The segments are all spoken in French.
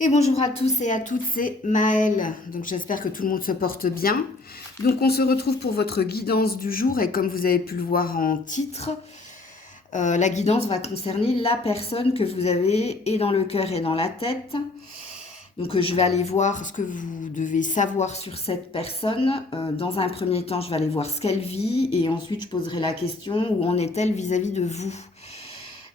Et bonjour à tous et à toutes, c'est Maëlle. Donc j'espère que tout le monde se porte bien. Donc on se retrouve pour votre guidance du jour et comme vous avez pu le voir en titre, la guidance va concerner la personne que vous avez et dans le cœur et dans la tête. Donc je vais aller voir ce que vous devez savoir sur cette personne. Dans un premier temps, je vais aller voir ce qu'elle vit et ensuite je poserai la question où en est-elle vis-à-vis de vous.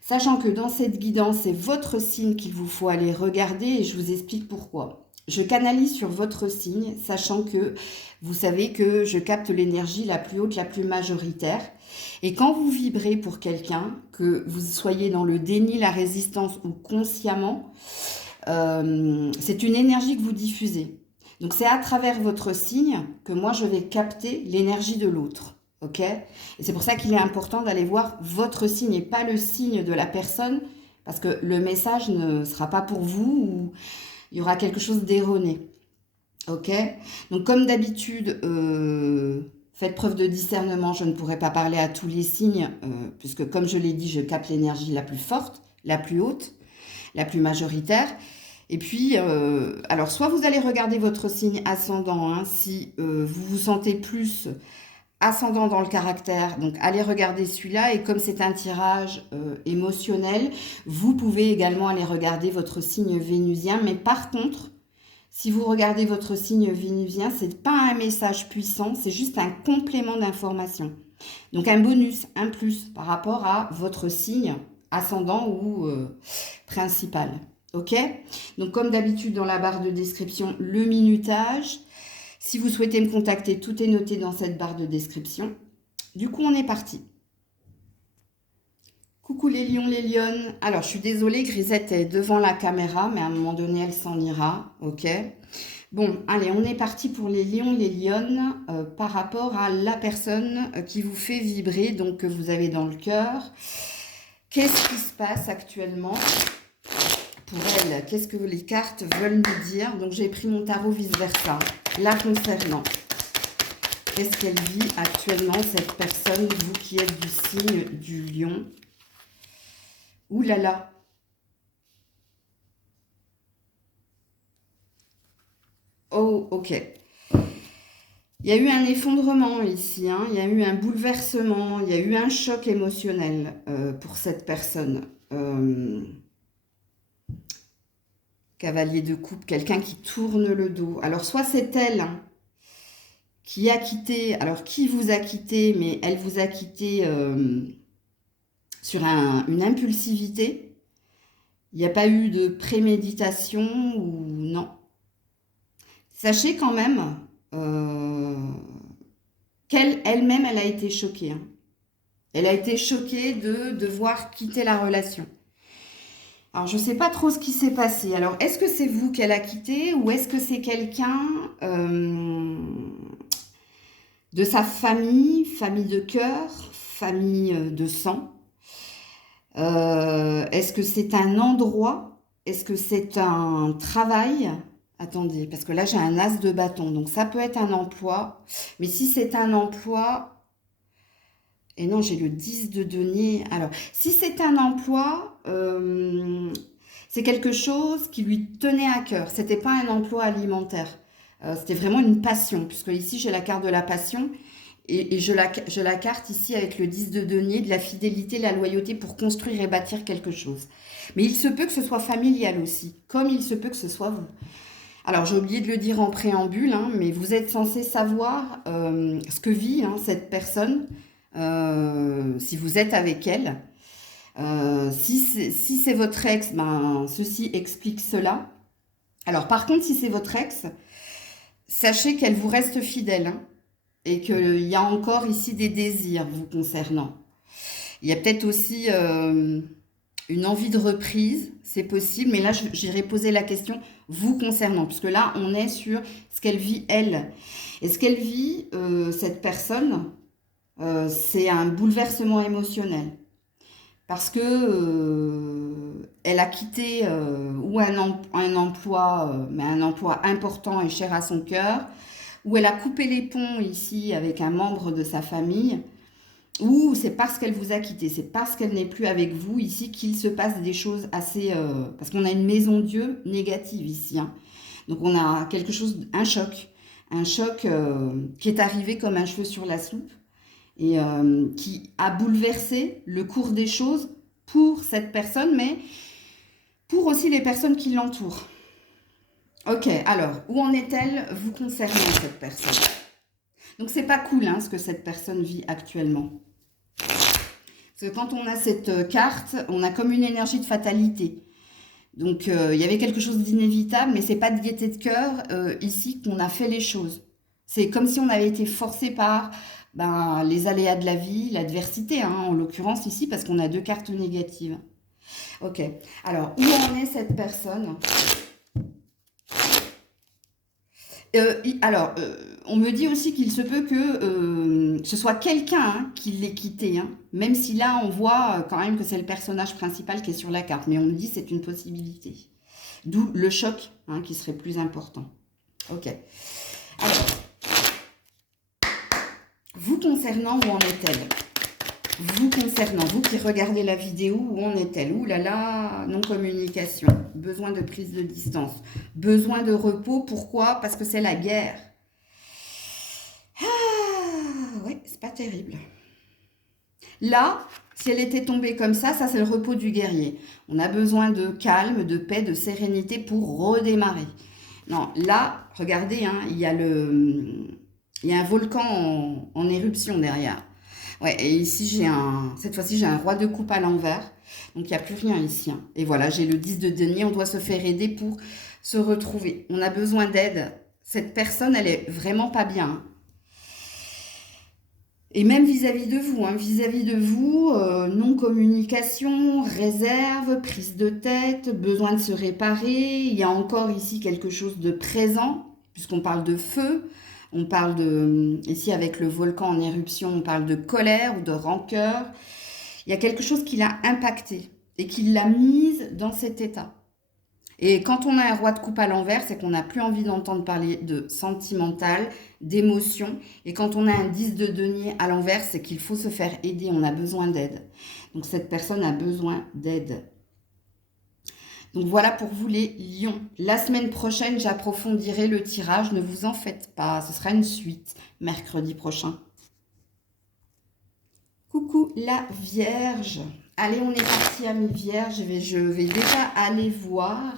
Sachant que dans cette guidance, c'est votre signe qu'il vous faut aller regarder et je vous explique pourquoi. Je canalise sur votre signe, sachant que vous savez que je capte l'énergie la plus haute, la plus majoritaire. Et quand vous vibrez pour quelqu'un, que vous soyez dans le déni, la résistance ou consciemment, c'est une énergie que vous diffusez. Donc c'est à travers votre signe que moi je vais capter l'énergie de l'autre. Ok? Et c'est pour ça qu'il est important d'aller voir votre signe et pas le signe de la personne, parce que le message ne sera pas pour vous ou il y aura quelque chose d'erroné. Ok? Donc comme d'habitude, faites preuve de discernement. Je ne pourrai pas parler à tous les signes, puisque comme je l'ai dit, je capte l'énergie la plus forte, la plus haute, la plus majoritaire. Et puis, alors soit vous allez regarder votre signe ascendant, hein, si vous vous sentez plus ascendant dans le caractère, donc allez regarder celui-là. Et comme c'est un tirage émotionnel, vous pouvez également aller regarder votre signe vénusien. Mais par contre, si vous regardez votre signe vénusien, c'est pas un message puissant, c'est juste un complément d'information. Donc un bonus, un plus par rapport à votre signe ascendant ou principal. Ok? Donc comme d'habitude dans la barre de description, le minutage. Si vous souhaitez me contacter, tout est noté dans cette barre de description. Du coup, on est parti. Coucou les lions, les lionnes. Alors, je suis désolée, Grisette est devant la caméra, mais à un moment donné, elle s'en ira. Ok? Bon, allez, on est parti pour les lions, les lionnes, par rapport à la personne qui vous fait vibrer, donc que vous avez dans le cœur. Qu'est-ce qui se passe actuellement pour elle? Qu'est-ce que les cartes veulent nous dire? Donc, j'ai pris mon tarot vice-versa, la concernant. Qu'est-ce qu'elle vit actuellement, cette personne, vous qui êtes du signe du lion? Ouh là là. Oh, ok. Il y a eu un effondrement ici, hein. Il y a eu un bouleversement, il y a eu un choc émotionnel pour cette personne. Cavalier de coupe, quelqu'un qui tourne le dos. Alors, soit c'est elle, hein, qui a quitté, alors qui vous a quitté, mais elle vous a quitté sur une impulsivité. Il n'y a pas eu de préméditation ou non. Sachez quand même qu'elle elle-même, elle a été choquée, hein. Elle a été choquée de devoir quitter la relation. Alors, je ne sais pas trop ce qui s'est passé. Alors, est-ce que c'est vous qu'elle a quitté ou est-ce que c'est quelqu'un de sa famille, famille de cœur, famille de sang? Est-ce que c'est un endroit? Est-ce que c'est un travail? Attendez, parce que là j'ai un as de bâton, donc ça peut être un emploi. Mais si c'est un emploi, et non, j'ai le 10 de denier. Alors, si c'est un emploi, c'est quelque chose qui lui tenait à cœur. C'était pas un emploi alimentaire. C'était vraiment une passion, puisque ici j'ai la carte de la passion. Et je la carte ici avec le 10 de denier, de la fidélité, la loyauté pour construire et bâtir quelque chose. Mais il se peut que ce soit familial aussi, comme il se peut que ce soit vous. Alors j'ai oublié de le dire en préambule, hein, mais vous êtes censé savoir ce que vit, hein, cette personne, si vous êtes avec elle. Si c'est votre ex, ben, ceci explique cela. Alors par contre, si c'est votre ex, sachez qu'elle vous reste fidèle, hein, et qu'il y a encore ici des désirs vous concernant. Il y a peut-être aussi une envie de reprise, c'est possible, mais là j'irai poser la question vous concernant, puisque là on est sur ce qu'elle vit elle. Et ce qu'elle vit, cette personne, c'est un bouleversement émotionnel. Parce que elle a quitté ou un emploi, mais un emploi important et cher à son cœur, où elle a coupé les ponts ici avec un membre de sa famille, ou c'est parce qu'elle vous a quitté, c'est parce qu'elle n'est plus avec vous ici qu'il se passe des choses assez... parce qu'on a une maison Dieu négative ici, hein. Donc on a quelque chose, un choc qui est arrivé comme un cheveu sur la soupe et qui a bouleversé le cours des choses pour cette personne, mais pour aussi les personnes qui l'entourent. Ok, alors, où en est-elle vous concernant cette personne? Donc c'est pas cool hein, ce que cette personne vit actuellement. Parce que quand on a cette carte, on a comme une énergie de fatalité. Donc il y avait quelque chose d'inévitable, mais c'est pas de gaieté de cœur ici qu'on a fait les choses. C'est comme si on avait été forcé par les aléas de la vie, l'adversité, hein, en l'occurrence ici, parce qu'on a deux cartes négatives. Ok, alors où en est cette personne? On me dit aussi qu'il se peut que ce soit quelqu'un hein, qui l'ait quitté, hein, même si là on voit quand même que c'est le personnage principal qui est sur la carte, mais on me dit que c'est une possibilité. D'où le choc hein, qui serait plus important. Ok. Alors, vous concernant, où en est-elle? Vous concernant, vous qui regardez la vidéo, où en est-elle? Ouh là là, non-communication, besoin de prise de distance, besoin de repos. Pourquoi? Parce que c'est la guerre. Ah, ouais, c'est pas terrible. Là, si elle était tombée comme ça c'est le repos du guerrier. On a besoin de calme, de paix, de sérénité pour redémarrer. Non, là, regardez, hein, il y a un volcan en éruption derrière. Ouais, et ici, cette fois-ci, j'ai un roi de coupe à l'envers. Donc, il n'y a plus rien ici, hein. Et voilà, j'ai le 10 de denier. On doit se faire aider pour se retrouver. On a besoin d'aide. Cette personne, elle est vraiment pas bien, hein. Et même vis-à-vis de vous, hein, vis-à-vis de vous, non-communication, réserve, prise de tête, besoin de se réparer. Il y a encore ici quelque chose de présent, puisqu'on parle de feu. On parle de, ici avec le volcan en éruption, on parle de colère ou de rancœur. Il y a quelque chose qui l'a impacté et qui l'a mise dans cet état. Et quand on a un roi de coupe à l'envers, c'est qu'on n'a plus envie d'entendre parler de sentimental, d'émotion. Et quand on a un 10 de denier à l'envers, c'est qu'il faut se faire aider, on a besoin d'aide. Donc cette personne a besoin d'aide. Donc voilà pour vous les lions. La semaine prochaine, j'approfondirai le tirage, ne vous en faites pas, ce sera une suite mercredi prochain. Coucou la Vierge. Allez, on est parti, amis Vierge. Je vais déjà aller voir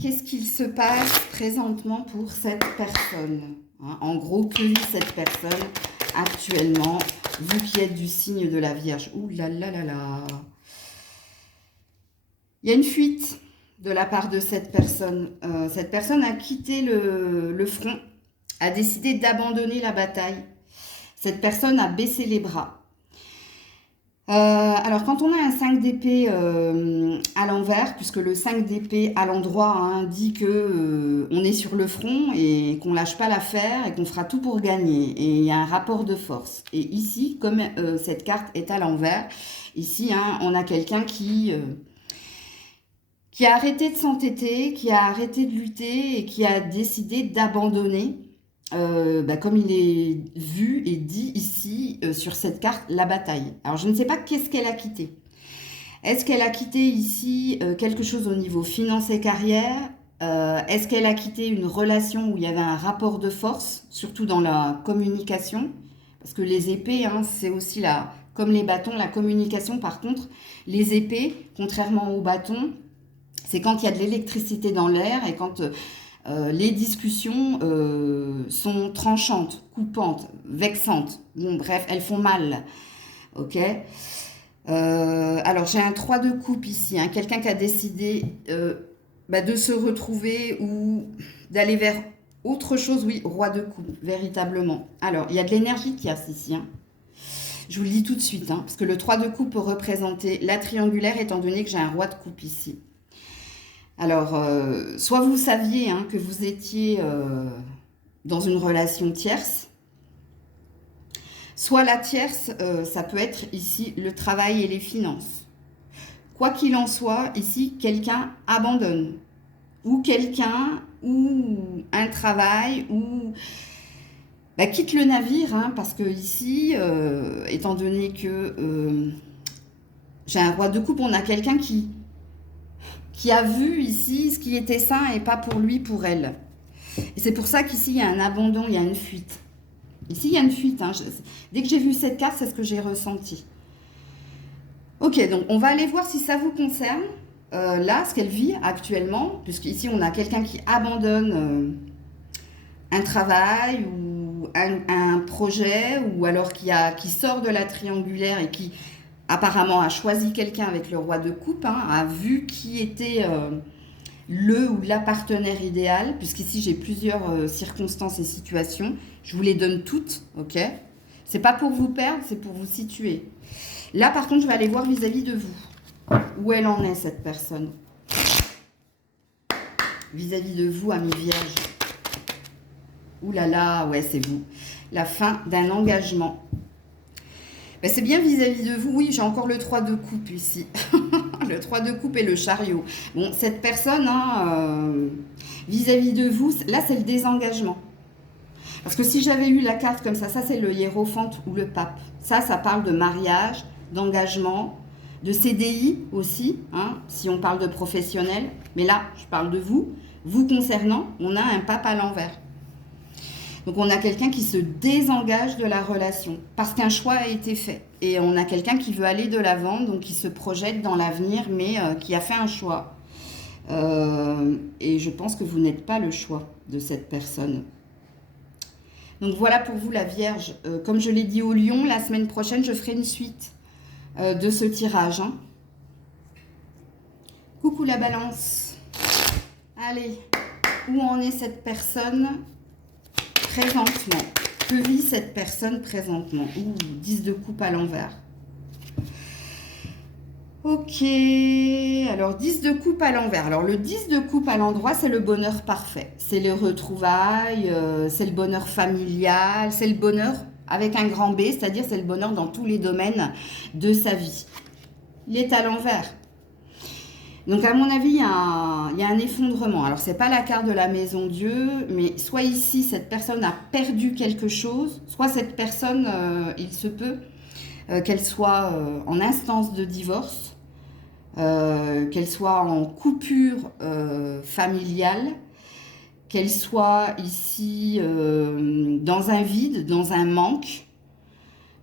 qu'est-ce qu'il se passe présentement pour cette personne. Hein, en gros, que vit cette personne actuellement, vous qui êtes du signe de la Vierge. Ouh là là là là. Il y a une fuite de la part de cette personne. Cette personne a quitté le front, a décidé d'abandonner la bataille. Cette personne a baissé les bras. Alors, quand on a un 5 d'épée à l'envers, puisque le 5 d'épée à l'endroit hein, dit que on est sur le front et qu'on lâche pas l'affaire et qu'on fera tout pour gagner. Et il y a un rapport de force. Et ici, comme cette carte est à l'envers, ici, hein, on a quelqu'un qui a arrêté de s'entêter, qui a arrêté de lutter et qui a décidé d'abandonner. Comme il est vu et dit ici sur cette carte, la bataille. Alors je ne sais pas qu'est-ce qu'elle a quitté. Est-ce qu'elle a quitté ici quelque chose au niveau finance et carrière? Est-ce qu'elle a quitté une relation où il y avait un rapport de force, surtout dans la communication? Parce que les épées, hein, c'est aussi comme les bâtons, la communication. Par contre, les épées, contrairement aux bâtons, c'est quand il y a de l'électricité dans l'air et quand... les discussions sont tranchantes, coupantes, vexantes. Bon, bref, elles font mal. Ok. Alors, j'ai un 3 de coupe ici. Hein, quelqu'un qui a décidé de se retrouver ou d'aller vers autre chose. Oui, roi de coupe, véritablement. Alors, il y a de l'énergie qui a ici. Hein. Je vous le dis tout de suite. Hein, parce que le 3 de coupe peut représenter la triangulaire, étant donné que j'ai un roi de coupe ici. Alors, soit vous saviez hein, que vous étiez dans une relation tierce, soit la tierce, ça peut être ici le travail et les finances. Quoi qu'il en soit, ici, quelqu'un abandonne. Ou quelqu'un, ou un travail, ou Bah, quitte le navire, hein, parce que ici, étant donné que j'ai un roi de coupe, on a quelqu'un qui a vu ici ce qui était sain et pas pour lui, pour elle. Et c'est pour ça qu'ici, il y a un abandon, il y a une fuite. Ici, il y a une fuite. Hein. Dès que j'ai vu cette carte, c'est ce que j'ai ressenti. Ok, donc on va aller voir si ça vous concerne. Là, ce qu'elle vit actuellement, puisqu'ici, on a quelqu'un qui abandonne un travail ou un projet, ou alors qui sort de la triangulaire et qui apparemment a choisi quelqu'un avec le roi de coupe, hein, a vu qui était le ou la partenaire idéal, puisqu'ici j'ai plusieurs circonstances et situations. Je vous les donne toutes, ok? C'est pas pour vous perdre, c'est pour vous situer. Là, par contre, je vais aller voir vis-à-vis de vous. Où elle en est, cette personne? Vis-à-vis de vous, amis vierges. Ouh là là, ouais, c'est vous. La fin d'un engagement. Ben, c'est bien vis-à-vis de vous. Oui, j'ai encore le 3 de coupe ici. Le 3 de coupe et le chariot. Bon, cette personne, hein, vis-à-vis de vous, là, c'est le désengagement. Parce que si j'avais eu la carte comme ça c'est le hiérophante ou le pape. Ça parle de mariage, d'engagement, de CDI aussi, hein, si on parle de professionnel. Mais là, je parle de vous. Vous concernant, on a un pape à l'envers. Donc on a quelqu'un qui se désengage de la relation parce qu'un choix a été fait. Et on a quelqu'un qui veut aller de l'avant, donc qui se projette dans l'avenir, mais qui a fait un choix. Et je pense que vous n'êtes pas le choix de cette personne. Donc voilà pour vous la Vierge. Comme je l'ai dit au Lion, la semaine prochaine, je ferai une suite de ce tirage. Hein. Coucou la Balance. Allez, où en est cette personne présentement? Que vit cette personne présentement? Ouh, 10 de coupe à l'envers. Ok, alors 10 de coupe à l'envers. Alors le 10 de coupe à l'endroit, c'est le bonheur parfait. C'est les retrouvailles, c'est le bonheur familial, c'est le bonheur avec un grand B, c'est-à-dire c'est le bonheur dans tous les domaines de sa vie. Il est à l'envers. Donc à mon avis, il y a un effondrement. Alors c'est pas la carte de la maison Dieu, mais soit ici, cette personne a perdu quelque chose, soit cette personne, il se peut qu'elle soit en instance de divorce, qu'elle soit en coupure familiale, qu'elle soit ici dans un vide, dans un manque,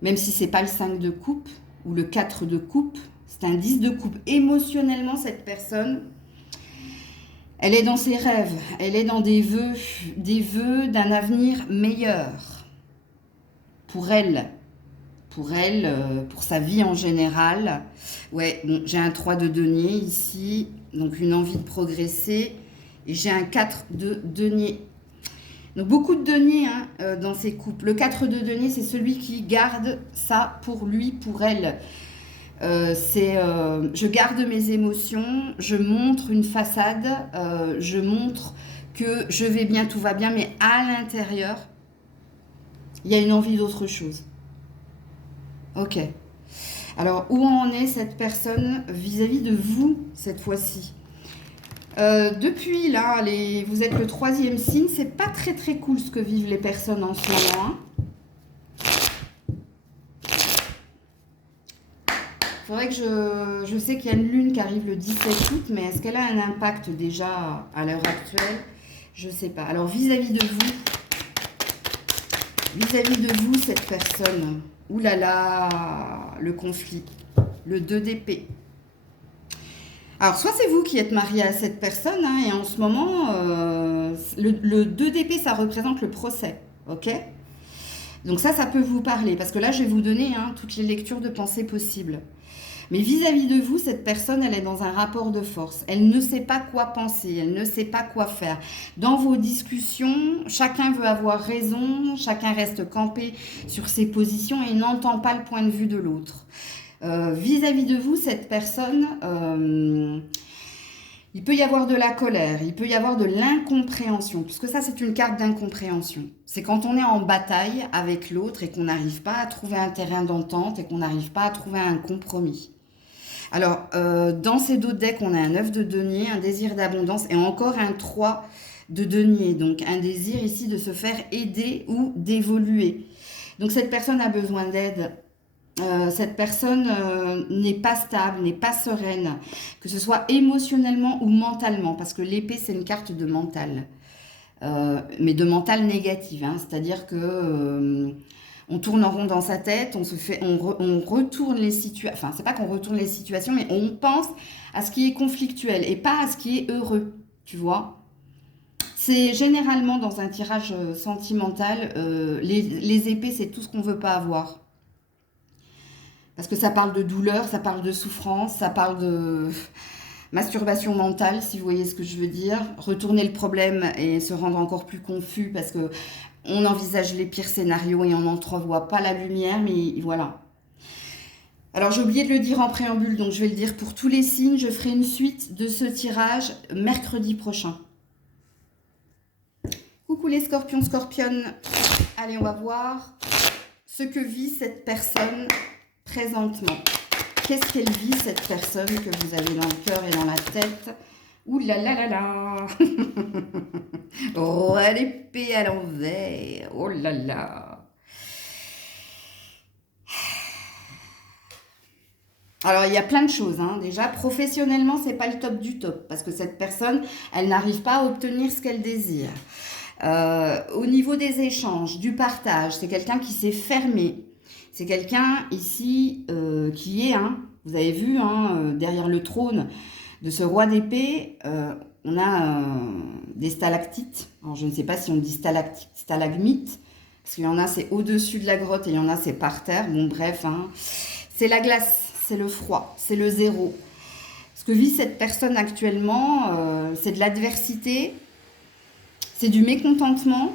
même si c'est pas le 5 de coupe ou le 4 de coupe, c'est un 10 de coupe. Émotionnellement, cette personne, elle est dans ses rêves, elle est dans des vœux d'un avenir meilleur pour elle, pour sa vie en général. Ouais, bon, j'ai un 3 de denier ici, donc une envie de progresser. Et j'ai un 4 de denier. Donc beaucoup de deniers hein, dans ces couples. Le 4 de denier, c'est celui qui garde ça pour lui, pour elle. Je garde mes émotions, je montre une façade, je montre que je vais bien, tout va bien, mais à l'intérieur, il y a une envie d'autre chose. Ok. Alors, où en est cette personne vis-à-vis de vous, cette fois-ci? Depuis là, vous êtes le 3e signe, c'est pas très très cool ce que vivent les personnes en ce moment. Hein. Faudrait que je sais qu'il y a une lune qui arrive le 17 août, mais est-ce qu'elle a un impact déjà à l'heure actuelle? Je sais pas. Alors, vis-à-vis de vous, cette personne, ouh là là, le conflit, le 2 d'épée. Alors, soit c'est vous qui êtes marié à cette personne, hein, et en ce moment, le 2 d'épée, ça représente le procès, ok? Donc ça peut vous parler, parce que là, je vais vous donner hein, toutes les lectures de pensée possibles. Mais vis-à-vis de vous, cette personne, elle est dans un rapport de force. Elle ne sait pas quoi penser, elle ne sait pas quoi faire. Dans vos discussions, chacun veut avoir raison, chacun reste campé sur ses positions et n'entend pas le point de vue de l'autre. Vis-à-vis de vous, cette personne, il peut y avoir de la colère, il peut y avoir de l'incompréhension, puisque ça, c'est une carte d'incompréhension. C'est quand on est en bataille avec l'autre et qu'on n'arrive pas à trouver un terrain d'entente et qu'on n'arrive pas à trouver un compromis. Alors, dans ces deux decks, on a un 9 de denier, un désir d'abondance et encore un 3 de denier. Donc un désir ici de se faire aider ou d'évoluer. Donc cette personne a besoin d'aide. Cette personne n'est pas stable, n'est pas sereine, que ce soit émotionnellement ou mentalement, parce que l'épée c'est une carte de mental, mais de mental négative, hein, c'est-à-dire que on tourne en rond dans sa tête, on retourne les situations, enfin c'est pas qu'on retourne les situations, mais on pense à ce qui est conflictuel et pas à ce qui est heureux, tu vois. C'est généralement dans un tirage sentimental, les épées c'est tout ce qu'on veut pas avoir. Parce que ça parle de douleur, ça parle de souffrance, ça parle de masturbation mentale, si vous voyez ce que je veux dire. Retourner le problème et se rendre encore plus confus parce que on envisage les pires scénarios et on n'entrevoit pas la lumière, mais voilà. Alors j'ai oublié de le dire en préambule, donc je vais le dire pour tous les signes. Je ferai une suite de ce tirage mercredi prochain. Coucou les scorpions, scorpionnes. Allez, on va voir ce que vit cette personne présentement. Qu'est-ce qu'elle vit, cette personne que vous avez dans le cœur et dans la tête? Ouh là là là là. Oh, l'épée à l'envers. Oh là là. Alors, il y a plein de choses, hein. Déjà, professionnellement, c'est pas le top du top. Parce que cette personne, elle n'arrive pas à obtenir ce qu'elle désire. Au niveau des échanges, du partage, c'est quelqu'un qui s'est fermé. C'est quelqu'un ici qui est, hein, vous avez vu, hein, derrière le trône de ce roi d'épée, on a des stalactites. Alors je ne sais pas si on dit stalactite, stalagmite, parce qu'il y en a c'est au-dessus de la grotte et il y en a c'est par terre. Bon bref, hein. C'est la glace, c'est le froid, c'est le zéro. Ce que vit cette personne actuellement, c'est de l'adversité, c'est du mécontentement.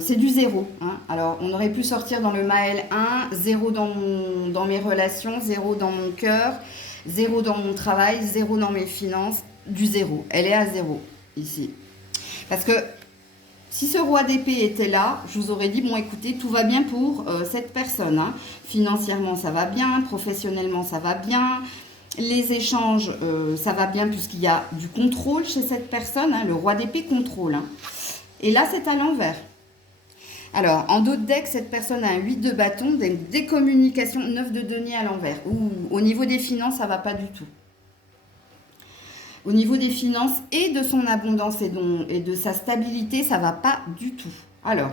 C'est du zéro, hein. Alors, on aurait pu sortir dans le Maël 1, zéro dans mes relations, zéro dans mon cœur, zéro dans mon travail, zéro dans mes finances, du zéro. Elle est à zéro, ici. Parce que si ce roi d'épée était là, je vous aurais dit, bon, écoutez, tout va bien pour cette personne, hein. Financièrement, ça va bien, professionnellement, ça va bien. Les échanges, ça va bien puisqu'il y a du contrôle chez cette personne, hein. Le roi d'épée contrôle, hein. Et là, c'est à l'envers. Alors, en dos de deck, cette personne a un 8 de bâton, des communications, 9 de denier à l'envers. Au niveau des finances, ça ne va pas du tout. Au niveau des finances et de son abondance et de sa stabilité, ça ne va pas du tout. Alors,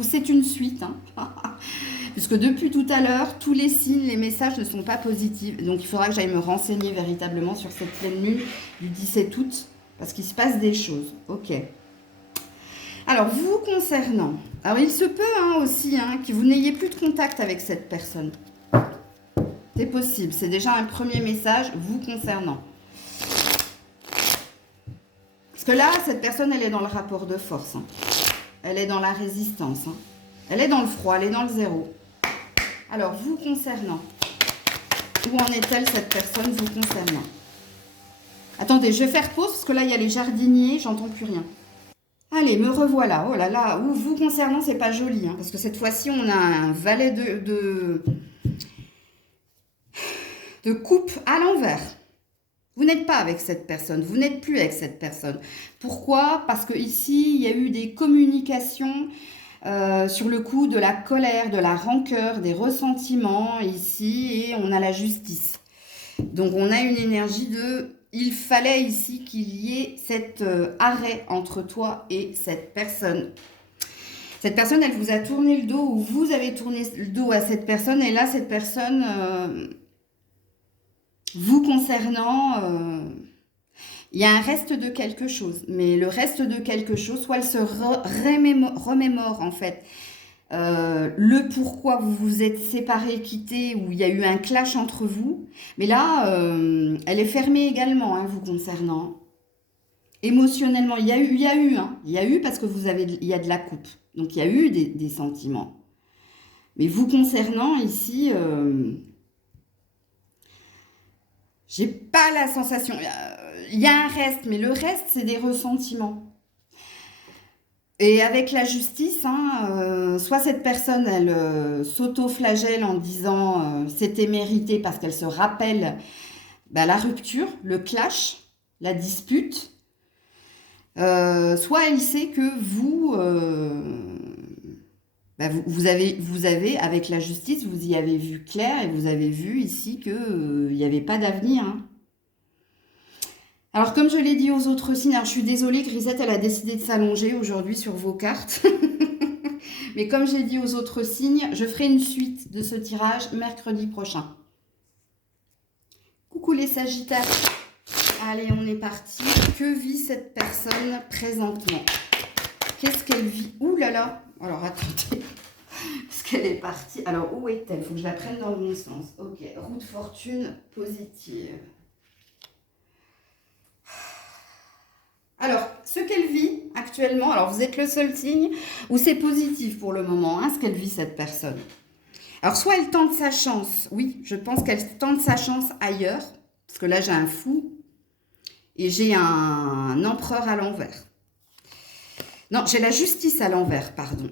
c'est une suite, hein. Puisque depuis tout à l'heure, tous les signes, les messages ne sont pas positifs. Donc, il faudra que j'aille me renseigner véritablement sur cette pleine lune du 17 août, parce qu'il se passe des choses. Ok. Alors, vous concernant, alors il se peut hein, aussi hein, que vous n'ayez plus de contact avec cette personne. C'est possible, c'est déjà un premier message vous concernant. Parce que là, cette personne, elle est dans le rapport de force. Hein. Elle est dans la résistance. Hein. Elle est dans le froid, elle est dans le zéro. Alors, vous concernant, où en est-elle cette personne vous concernant? Attendez, je vais faire pause parce que là, il y a les jardiniers, j'entends plus rien. Allez, me revoilà. Oh là là, vous concernant, c'est pas joli. Hein, parce que cette fois-ci, on a un valet de coupe à l'envers. Vous n'êtes pas avec cette personne. Vous n'êtes plus avec cette personne. Pourquoi? Parce que ici, il y a eu des communications sur le coup de la colère, de la rancœur, des ressentiments ici. Et on a la justice. Donc, on a une énergie de... Il fallait ici qu'il y ait cet arrêt entre toi et cette personne. Cette personne, elle vous a tourné le dos ou vous avez tourné le dos à cette personne. Et là, cette personne, vous concernant, il y a un reste de quelque chose. Mais le reste de quelque chose, soit elle se remémore en fait. Le pourquoi vous vous êtes séparés, quittés, où il y a eu un clash entre vous. Mais là, elle est fermée également, hein, vous concernant. Émotionnellement, il y a eu parce que il y a de la coupe. Donc, il y a eu des sentiments. Mais vous concernant, ici, j'ai pas la sensation. Il y a un reste, mais le reste, c'est des ressentiments. Et avec la justice, hein, soit cette personne, elle s'auto-flagelle en disant c'était mérité parce qu'elle se rappelle la rupture, le clash, la dispute. Soit elle sait que vous, vous avez, avec la justice, vous y avez vu clair et vous avez vu ici qu'il n'y avait pas d'avenir, hein. Alors, comme je l'ai dit aux autres signes, alors je suis désolée, Grisette, elle a décidé de s'allonger aujourd'hui sur vos cartes. Mais comme j'ai dit aux autres signes, je ferai une suite de ce tirage mercredi prochain. Coucou les Sagittaires. Allez, on est parti. Que vit cette personne présentement? Qu'est-ce qu'elle vit? Ouh là là. Alors, attendez. Parce qu'elle est partie. Alors, où est-elle? Il faut que je la prenne dans le bon sens. Ok, roue de fortune positive. Alors, ce qu'elle vit actuellement, alors vous êtes le seul signe où c'est positif pour le moment, hein, ce qu'elle vit cette personne. Alors, soit elle tente sa chance, oui, je pense qu'elle tente sa chance ailleurs, parce que là j'ai un fou et j'ai un empereur à l'envers. Non, j'ai la justice à l'envers, pardon.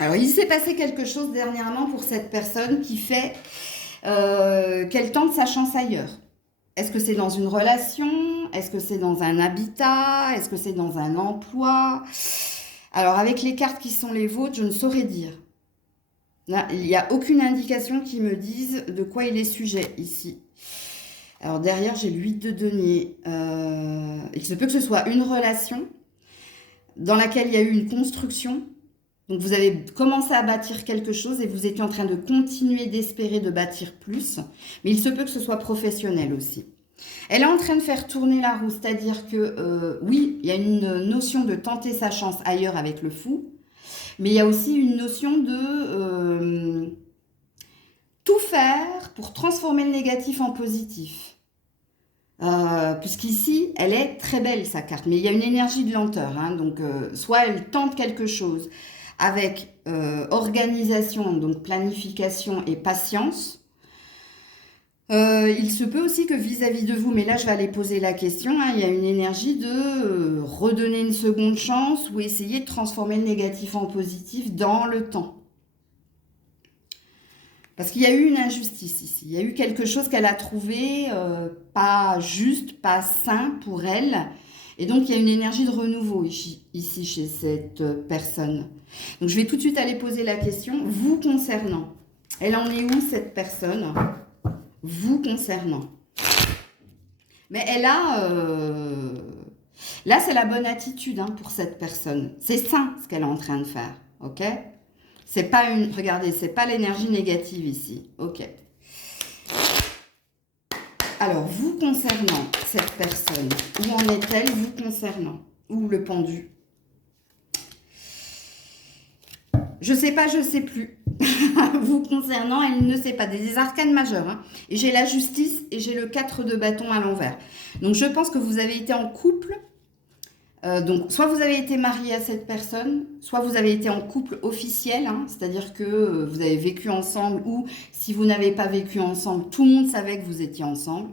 Alors, il s'est passé quelque chose dernièrement pour cette personne qui fait qu'elle tente sa chance ailleurs. Est-ce que c'est dans une relation? Est-ce que c'est dans un habitat? Est-ce que c'est dans un emploi? Alors, avec les cartes qui sont les vôtres, je ne saurais dire. Là, il n'y a aucune indication qui me dise de quoi il est sujet ici. Alors, derrière, j'ai l'8 de denier. Il se peut que ce soit une relation dans laquelle il y a eu une construction. Donc, vous avez commencé à bâtir quelque chose et vous étiez en train de continuer d'espérer de bâtir plus. Mais il se peut que ce soit professionnel aussi. Elle est en train de faire tourner la roue, c'est-à-dire que, oui, il y a une notion de tenter sa chance ailleurs avec le fou, mais il y a aussi une notion de tout faire pour transformer le négatif en positif. Puisqu'ici, elle est très belle, sa carte, mais il y a une énergie de lenteur, hein, donc soit elle tente quelque chose avec organisation, donc planification et patience. Il se peut aussi que vis-à-vis de vous, mais là je vais aller poser la question, hein, il y a une énergie de redonner une seconde chance ou essayer de transformer le négatif en positif dans le temps. Parce qu'il y a eu une injustice ici, il y a eu quelque chose qu'elle a trouvé pas juste, pas sain pour elle. Et donc, il y a une énergie de renouveau ici chez cette personne. Donc, je vais tout de suite aller poser la question, vous concernant. Elle en est où cette personne ? Vous concernant. Mais elle a... là, c'est la bonne attitude, hein, pour cette personne. C'est sain ce qu'elle est en train de faire, ok ? C'est pas une... Regardez, c'est pas l'énergie négative ici, ok. Alors, vous concernant cette personne, où en est-elle vous concernant? Ou le pendu? Je sais pas, je sais plus. Vous concernant, elle ne sait pas. Des arcanes majeures, hein. Et j'ai la justice et j'ai le 4 de bâton à l'envers. Donc, je pense que vous avez été en couple. Donc, soit vous avez été marié à cette personne, soit vous avez été en couple officiel, hein, c'est-à-dire que vous avez vécu ensemble, ou si vous n'avez pas vécu ensemble, tout le monde savait que vous étiez ensemble.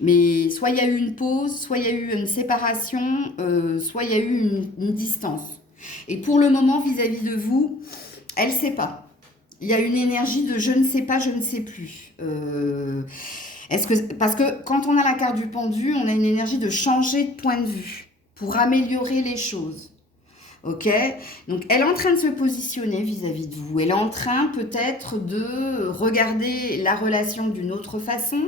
Mais soit il y a eu une pause, soit il y a eu une séparation, soit il y a eu une distance. Et pour le moment, vis-à-vis de vous, elle ne sait pas. Il y a une énergie de je ne sais pas, je ne sais plus. Parce que quand on a la carte du pendu, on a une énergie de changer de point de vue pour améliorer les choses. Ok? Donc, elle est en train de se positionner vis-à-vis de vous. Elle est en train peut-être de regarder la relation d'une autre façon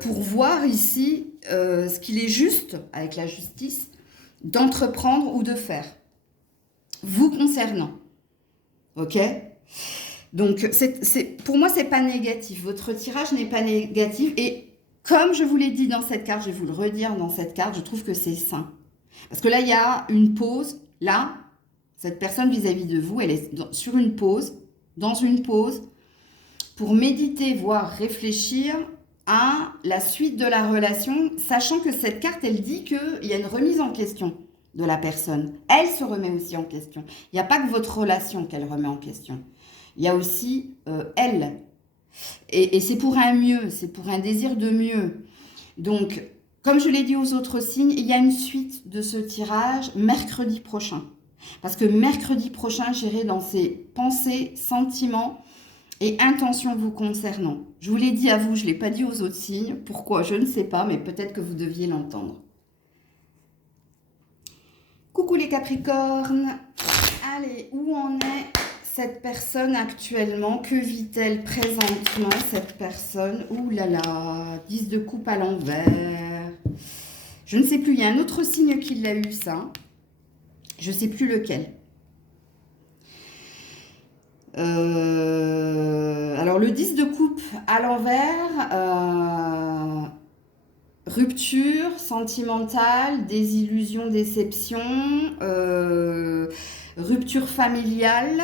pour voir ici ce qu'il est juste, avec la justice, d'entreprendre ou de faire. Vous concernant. Ok? Donc, pour moi, c'est pas négatif. Votre tirage n'est pas négatif. Et comme je vous l'ai dit dans cette carte, je vais vous le redire dans cette carte, je trouve que c'est sain. Parce que là, il y a une pause. Là, cette personne vis-à-vis de vous, elle est sur une pause, dans une pause, pour méditer, voire réfléchir à la suite de la relation, sachant que cette carte, elle dit qu'il y a une remise en question de la personne. Elle se remet aussi en question. Il n'y a pas que votre relation qu'elle remet en question. Il y a aussi elle. Et c'est pour un mieux, c'est pour un désir de mieux. Donc, comme je l'ai dit aux autres signes, il y a une suite de ce tirage mercredi prochain. Parce que mercredi prochain, j'irai dans ses pensées, sentiments et intentions vous concernant. Je vous l'ai dit à vous, je ne l'ai pas dit aux autres signes. Pourquoi? Je ne sais pas, mais peut-être que vous deviez l'entendre. Coucou les Capricornes. Allez, où en est cette personne actuellement? Que vit-elle présentement, cette personne? Ouh là là, 10 de coupe à l'envers. Je ne sais plus, il y a un autre signe qui l'a eu, ça. Je ne sais plus lequel. Alors, le 10 de coupe à l'envers, rupture sentimentale, désillusion, déception, rupture familiale.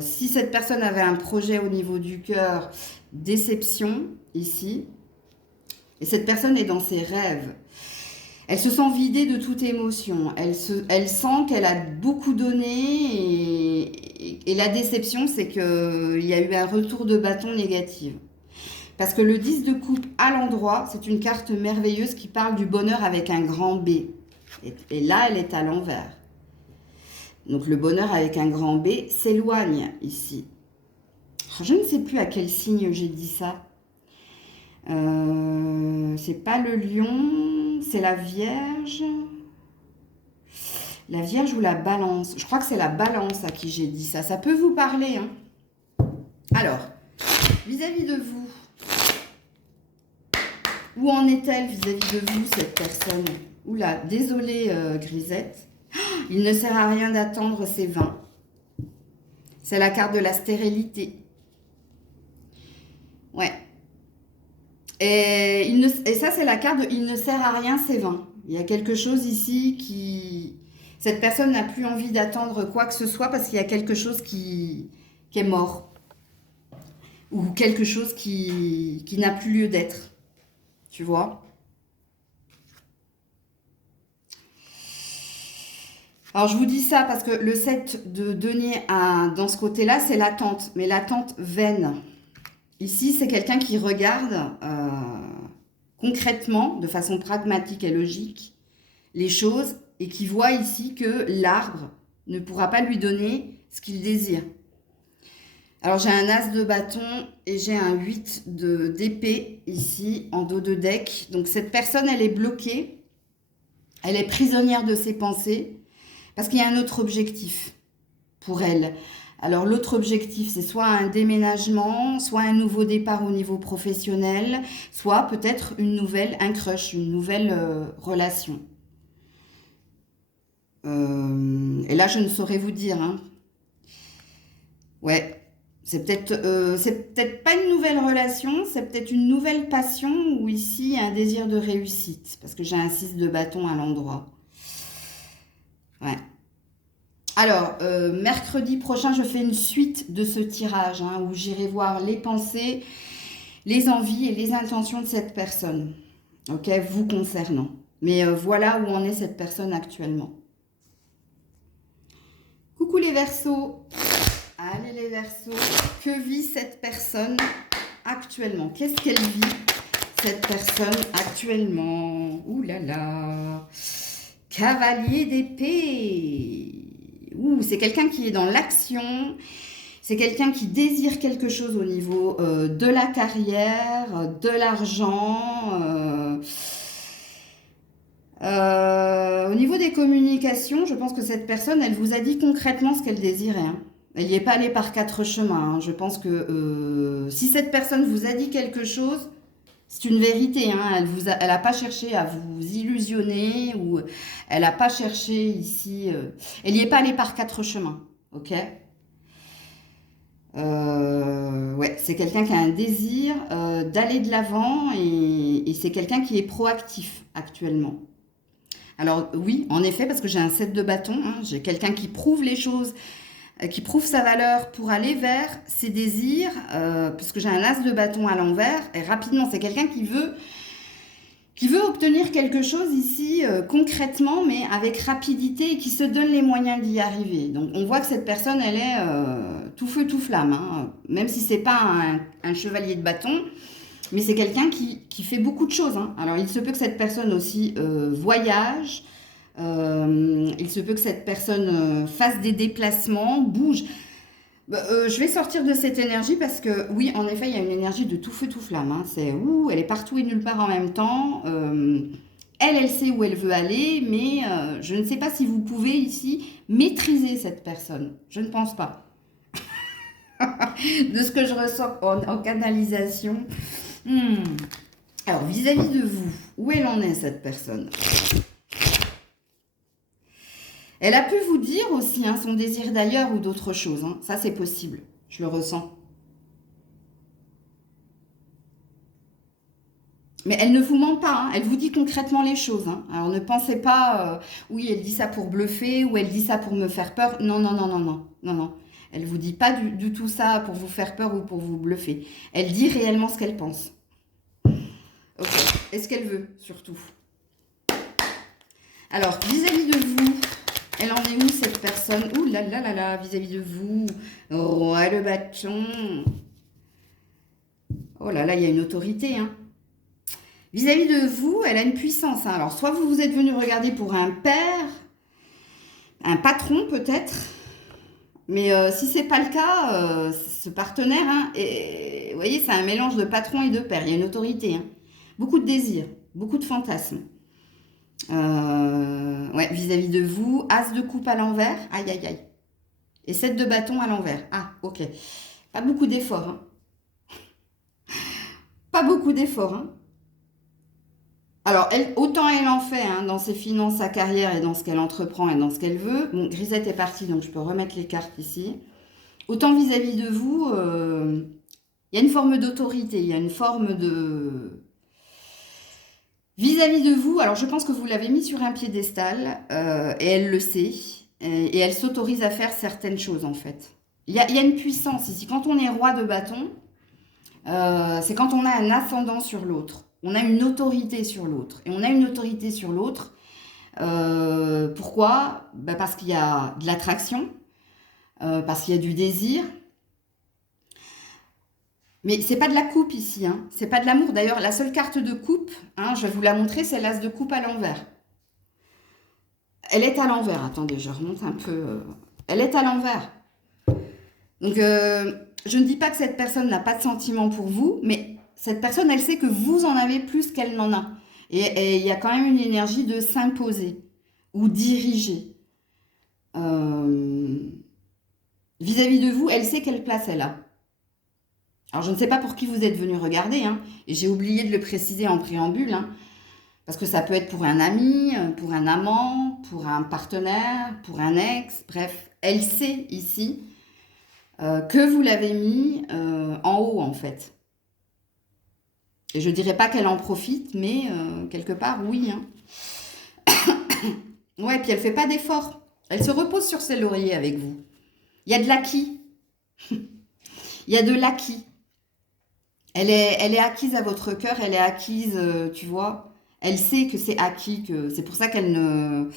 Si cette personne avait un projet au niveau du cœur, déception ici. Et cette personne est dans ses rêves. Elle se sent vidée de toute émotion. Elle sent qu'elle a beaucoup donné et la déception, c'est qu'il y a eu un retour de bâton négatif. Parce que le 10 de coupe à l'endroit, c'est une carte merveilleuse qui parle du bonheur avec un grand B. Et là, elle est à l'envers. Donc le bonheur avec un grand B s'éloigne ici. Je ne sais plus à quel signe j'ai dit ça. C'est pas le lion, c'est la Vierge. La Vierge ou la Balance? Je crois que c'est la Balance à qui j'ai dit ça. Ça peut vous parler, hein? Alors, vis-à-vis de vous, où en est-elle vis-à-vis de vous, cette personne? Oula, désolée Grisette. Il ne sert à rien d'attendre, c'est vain. C'est la carte de la stérilité. Ouais. Et ça, c'est la carte de « il ne sert à rien, c'est vain ». Il y a quelque chose ici qui... Cette personne n'a plus envie d'attendre quoi que ce soit parce qu'il y a quelque chose qui est mort. Ou quelque chose qui n'a plus lieu d'être. Tu vois? Alors, je vous dis ça parce que le 7 de denier dans ce côté-là, c'est l'attente. Mais l'attente vaine. Ici, c'est quelqu'un qui regarde concrètement, de façon pragmatique et logique, les choses et qui voit ici que l'arbre ne pourra pas lui donner ce qu'il désire. Alors, j'ai un as de bâton et j'ai un 8 d'épée ici, en dos de deck. Donc, cette personne, elle est bloquée. Elle est prisonnière de ses pensées parce qu'il y a un autre objectif pour elle. Alors, l'autre objectif, c'est soit un déménagement, soit un nouveau départ au niveau professionnel, soit peut-être un crush, une nouvelle relation. Et là, je ne saurais vous dire. Hein. Ouais, c'est peut-être pas une nouvelle relation, c'est peut-être une nouvelle passion ou ici un désir de réussite, parce que j'ai un 6 de bâton à l'endroit. Ouais. Alors, mercredi prochain, je fais une suite de ce tirage hein, où j'irai voir les pensées, les envies et les intentions de cette personne, ok, vous concernant. Mais voilà où en est cette personne actuellement. Coucou les Verseaux. Allez les Verseaux, que vit cette personne actuellement? Qu'est-ce qu'elle vit, cette personne actuellement? Ouh là là. Cavalier d'épée. Ouh, c'est quelqu'un qui est dans l'action. C'est quelqu'un qui désire quelque chose au niveau de la carrière, de l'argent. Au niveau des communications, je pense que cette personne, elle vous a dit concrètement ce qu'elle désirait. Hein. Elle n'y est pas allée par quatre chemins. Hein. Je pense que si cette personne vous a dit quelque chose, c'est une vérité. Hein. Elle n'a pas cherché à vous illusionner ou elle n'a pas cherché ici. Elle n'y est pas allée par quatre chemins. Ok. Ouais, c'est quelqu'un qui a un désir d'aller de l'avant et c'est quelqu'un qui est proactif actuellement. Alors oui, en effet, parce que j'ai un 7 de bâton, hein, j'ai quelqu'un qui prouve les choses, qui prouve sa valeur pour aller vers ses désirs, puisque j'ai un as de bâton à l'envers, et rapidement, c'est quelqu'un qui veut obtenir quelque chose ici concrètement, mais avec rapidité et qui se donne les moyens d'y arriver. Donc on voit que cette personne, elle est tout feu, tout flamme, hein, même si c'est pas un chevalier de bâton, mais c'est quelqu'un qui fait beaucoup de choses. Hein. Alors il se peut que cette personne aussi voyage, il se peut que cette personne fasse des déplacements, bouge. Je vais sortir de cette énergie parce que oui, en effet, il y a une énergie de tout feu, tout flamme. Hein. C'est elle est partout et nulle part en même temps. Elle sait où elle veut aller, mais je ne sais pas si vous pouvez ici maîtriser cette personne. Je ne pense pas. De ce que je ressens en canalisation. Alors, vis-à-vis de vous, où elle en est, cette personne? Elle a pu vous dire aussi son désir d'ailleurs ou d'autre chose. Ça, c'est possible. Je le ressens. Mais elle ne vous ment pas, elle vous dit concrètement les choses. Alors ne pensez pas, oui, elle dit ça pour bluffer ou elle dit ça pour me faire peur. Non, non, non, non, non, non, non. Elle ne vous dit pas du tout ça pour vous faire peur ou pour vous bluffer. Elle dit réellement ce qu'elle pense. Ok. Et ce qu'elle veut, surtout. Alors, vis-à-vis de vous, elle en est où cette personne? Ouh là là là là, vis-à-vis de vous. Roi le bâton. Oh là là, il y a une autorité, Vis-à-vis de vous, elle a une puissance. Alors, soit vous vous êtes venu regarder pour un père, un patron peut-être, mais si ce n'est pas le cas, ce partenaire, et, vous voyez, c'est un mélange de patron et de père. Il y a une autorité. Beaucoup de désirs, beaucoup de fantasmes. Ouais, vis-à-vis de vous, as de coupe à l'envers, aïe aïe aïe. Et 7 de bâton à l'envers. Ah, ok. Pas beaucoup d'efforts. Pas beaucoup d'efforts. Alors, autant elle en fait dans ses finances, sa carrière et dans ce qu'elle entreprend et dans ce qu'elle veut. Bon, Grisette est partie, donc je peux remettre les cartes ici. Autant vis-à-vis de vous, il y a une forme d'autorité, il y a une forme de... Vis-à-vis de vous, alors je pense que vous l'avez mis sur un piédestal, et elle le sait, et elle s'autorise à faire certaines choses en fait. Il y a une puissance ici. Quand on est roi de bâton, c'est quand on a un ascendant sur l'autre. On a une autorité sur l'autre. Et on a une autorité sur l'autre. Pourquoi? Parce qu'il y a de l'attraction, parce qu'il y a du désir. Mais c'est pas de la coupe ici, c'est pas de l'amour. D'ailleurs, la seule carte de coupe, je vais vous la montrer, c'est l'as de coupe à l'envers. Elle est à l'envers. Attendez, je remonte un peu. Elle est à l'envers. Donc, je ne dis pas que cette personne n'a pas de sentiment pour vous, mais cette personne, elle sait que vous en avez plus qu'elle n'en a. Et il y a quand même une énergie de s'imposer ou diriger. Vis-à-vis de vous, elle sait quelle place elle a. Alors, je ne sais pas pour qui vous êtes venu regarder, et j'ai oublié de le préciser en préambule, parce que ça peut être pour un ami, pour un amant, pour un partenaire, pour un ex, bref. Elle sait ici que vous l'avez mis en haut, en fait. Et je ne dirais pas qu'elle en profite, mais quelque part, oui. Ouais, puis elle ne fait pas d'effort. Elle se repose sur ses lauriers avec vous. Il y a de l'acquis. Il y a de l'acquis. Elle est acquise à votre cœur, elle est acquise, tu vois. Elle sait que c'est acquis, que c'est pour ça qu'elle ne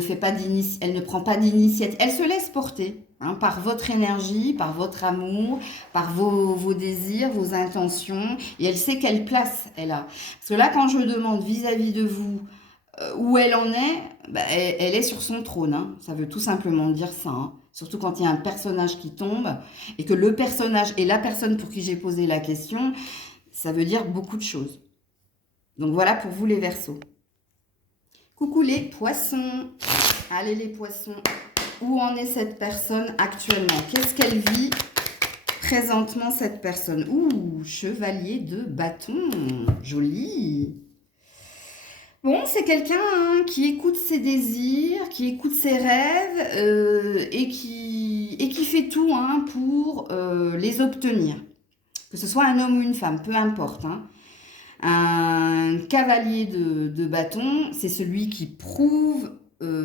fait pas elle ne prend pas d'initiative. Elle se laisse porter par votre énergie, par votre amour, par vos désirs, vos intentions. Et elle sait quelle place elle a. Parce que là, quand je demande vis-à-vis de vous où elle en est, elle est sur son trône. Ça veut tout simplement dire ça. Surtout quand il y a un personnage qui tombe et que le personnage est la personne pour qui j'ai posé la question, ça veut dire beaucoup de choses. Donc voilà pour vous les Verseaux. Coucou les poissons. Allez les poissons, où en est cette personne actuellement? Qu'est-ce qu'elle vit présentement cette personne? Ouh, chevalier de bâton, joli. Bon, c'est quelqu'un qui écoute ses désirs, qui écoute ses rêves et qui fait tout pour les obtenir. Que ce soit un homme ou une femme, peu importe. Un cavalier de bâton, c'est celui qui prouve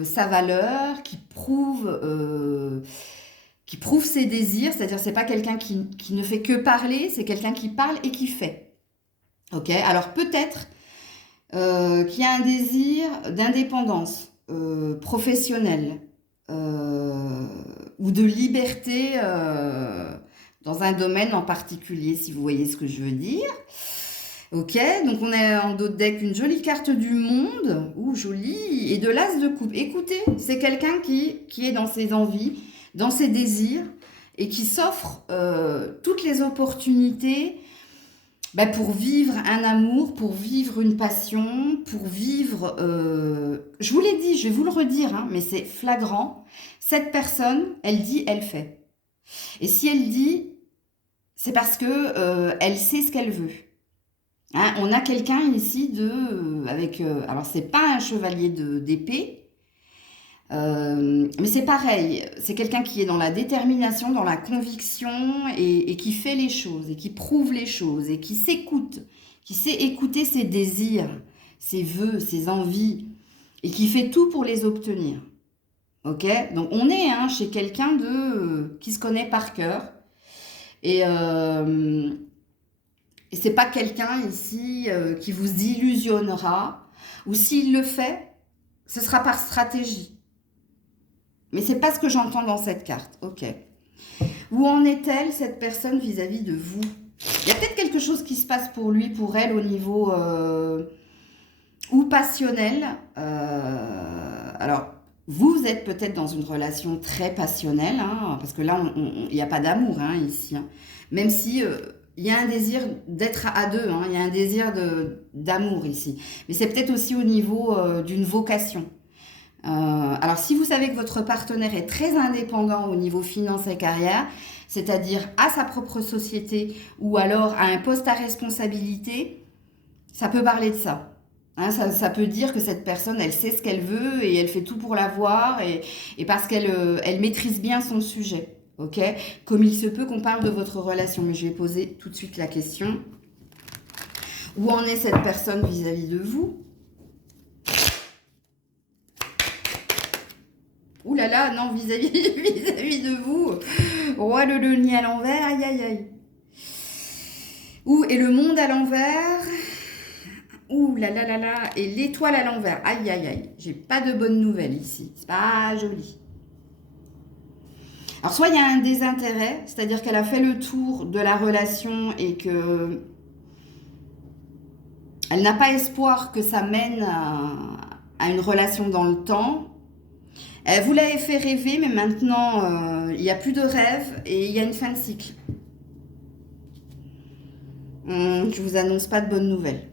sa valeur, qui prouve ses désirs. C'est-à-dire, c'est pas quelqu'un qui ne fait que parler, c'est quelqu'un qui parle et qui fait. Ok, alors peut-être qu'il y a un désir d'indépendance professionnelle ou de liberté dans un domaine en particulier, si vous voyez ce que je veux dire. Ok, donc on a en dos de deck une jolie carte du monde, jolie, et de l'as de coupe. Écoutez, c'est quelqu'un qui est dans ses envies, dans ses désirs, et qui s'offre toutes les opportunités bah, pour vivre un amour, pour vivre une passion, pour vivre... je vous l'ai dit, je vais vous le redire, hein, mais c'est flagrant. Cette personne, elle dit, elle fait. Et si elle dit, c'est parce que elle sait ce qu'elle veut. Hein, on a quelqu'un ici avec... alors, c'est pas un chevalier d'épée, mais c'est pareil, c'est quelqu'un qui est dans la détermination, dans la conviction et qui fait les choses et qui prouve les choses et qui s'écoute, qui sait écouter ses désirs, ses vœux, ses envies et qui fait tout pour les obtenir. Ok? Donc on est chez quelqu'un qui se connaît par cœur et c'est pas quelqu'un ici qui vous illusionnera ou s'il le fait, ce sera par stratégie. Mais c'est pas ce que j'entends dans cette carte. Ok. Où en est-elle, cette personne, vis-à-vis de vous? Il y a peut-être quelque chose qui se passe pour lui, pour elle, au niveau ou passionnel. Alors, vous êtes peut-être dans une relation très passionnelle, hein, parce que là, il n'y a pas d'amour ici. Hein. Même si il y a un désir d'être à deux, hein, il y a un désir d'amour ici. Mais c'est peut-être aussi au niveau d'une vocation. Alors, si vous savez que votre partenaire est très indépendant au niveau finance et carrière, c'est-à-dire à sa propre société ou alors à un poste à responsabilité, ça peut parler de ça. Hein, ça peut dire que cette personne, elle sait ce qu'elle veut et elle fait tout pour l'avoir et parce qu'elle maîtrise bien son sujet. Ok? Comme il se peut qu'on parle de votre relation, mais je vais poser tout de suite la question. Où en est cette personne vis-à-vis de vous? Ouh là là, non, vis-à-vis de vous. Roi le denier à l'envers, aïe aïe aïe. Ouh, et le monde à l'envers. Ouh là là là là. Et l'étoile à l'envers, aïe aïe aïe. J'ai pas de bonnes nouvelles ici. C'est pas joli. Alors, soit il y a un désintérêt, c'est-à-dire qu'elle a fait le tour de la relation et que elle n'a pas espoir que ça mène à une relation dans le temps. Vous l'avez fait rêver, mais maintenant, il n'y a plus de rêve et il y a une fin de cycle. Je vous annonce pas de bonnes nouvelles.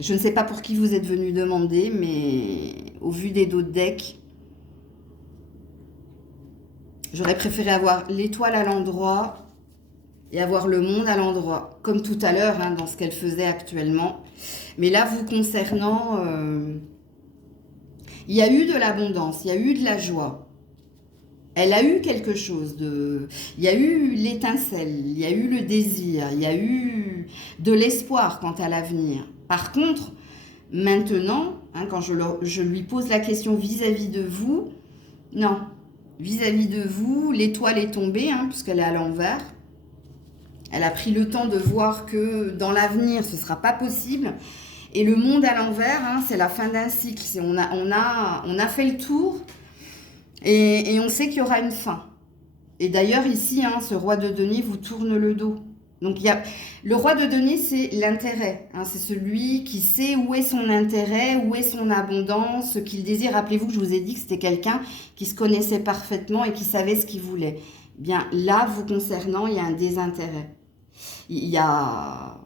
Je ne sais pas pour qui vous êtes venu demander, mais au vu des d'autres decks, j'aurais préféré avoir l'étoile à l'endroit et avoir le monde à l'endroit, comme tout à l'heure, hein, dans ce qu'elle faisait actuellement. Mais là, vous concernant... il y a eu de l'abondance, il y a eu de la joie. Elle a eu quelque chose de... Il y a eu l'étincelle, il y a eu le désir, il y a eu de l'espoir quant à l'avenir. Par contre, maintenant, hein, quand je lui pose la question vis-à-vis de vous, non. Vis-à-vis de vous, l'étoile est tombée, hein, puisqu'elle est à l'envers. Elle a pris le temps de voir que dans l'avenir, ce ne sera pas possible. Et le monde à l'envers, hein, c'est la fin d'un cycle. On a fait le tour et on sait qu'il y aura une fin. Et d'ailleurs, ici, hein, ce roi de denier vous tourne le dos. Donc, le roi de denier, c'est l'intérêt. Hein, c'est celui qui sait où est son intérêt, où est son abondance, ce qu'il désire. Rappelez-vous que je vous ai dit que c'était quelqu'un qui se connaissait parfaitement et qui savait ce qu'il voulait. Bien, là, vous concernant, il y a un désintérêt. Il y a...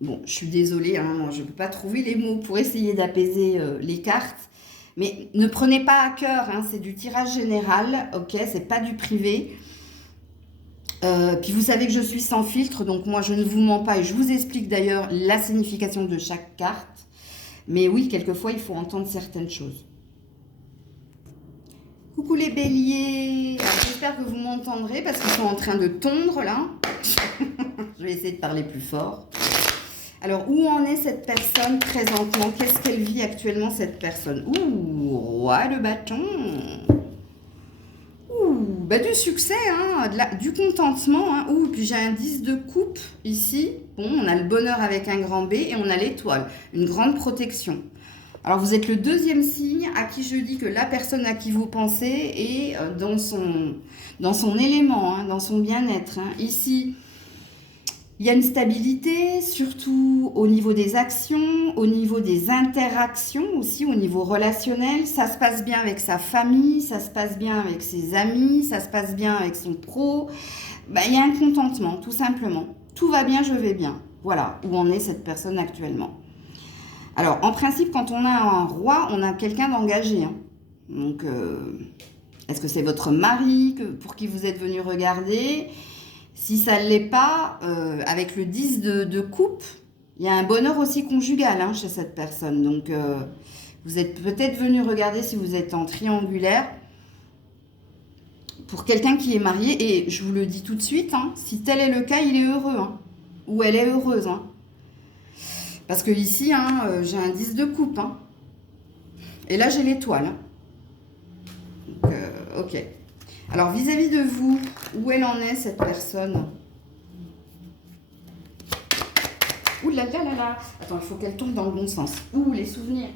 Bon, je suis désolée, hein, moi, je ne peux pas trouver les mots pour essayer d'apaiser les cartes. Mais ne prenez pas à cœur, hein, c'est du tirage général, ok, c'est pas du privé. Puis vous savez que je suis sans filtre, donc moi je ne vous mens pas et je vous explique d'ailleurs la signification de chaque carte. Mais oui, quelquefois il faut entendre certaines choses. Coucou les béliers, j'espère que vous m'entendrez parce qu'ils sont en train de tondre là. Je vais essayer de parler plus fort. Alors, où en est cette personne présentement? Qu'est-ce qu'elle vit actuellement, cette personne? Ouh, roi de bâton. Ouh, bah du succès, hein, du contentement. Hein. Ouh, puis j'ai un 10 de coupe ici. Bon, on a le bonheur avec un grand B et on a l'étoile. Une grande protection. Alors, vous êtes le deuxième signe à qui je dis que la personne à qui vous pensez est dans son élément, hein, dans son bien-être. Hein. Ici... il y a une stabilité, surtout au niveau des actions, au niveau des interactions aussi, au niveau relationnel. Ça se passe bien avec sa famille, ça se passe bien avec ses amis, ça se passe bien avec son pro. Ben, il y a un contentement, tout simplement. tout va bien, je vais bien. Voilà où en est cette personne actuellement. Alors, en principe, quand on a un roi, on a quelqu'un d'engagé. Hein. Donc, est-ce que c'est votre mari pour qui vous êtes venu regarder? Si ça ne l'est pas, avec le 10 de coupe, il y a un bonheur aussi conjugal hein, chez cette personne. Donc, vous êtes peut-être venu regarder si vous êtes en triangulaire pour quelqu'un qui est marié. Et je vous le dis tout de suite, hein, si tel est le cas, il est heureux. Hein, ou elle est heureuse. Hein. Parce que ici, hein, j'ai un 10 de coupe. Hein. Et là, j'ai l'étoile. Hein. Donc, ok. Alors, vis-à-vis de vous, où elle en est, cette personne? Ouh là là là là. Attends, il faut qu'elle tombe dans le bon sens. Ouh, les souvenirs.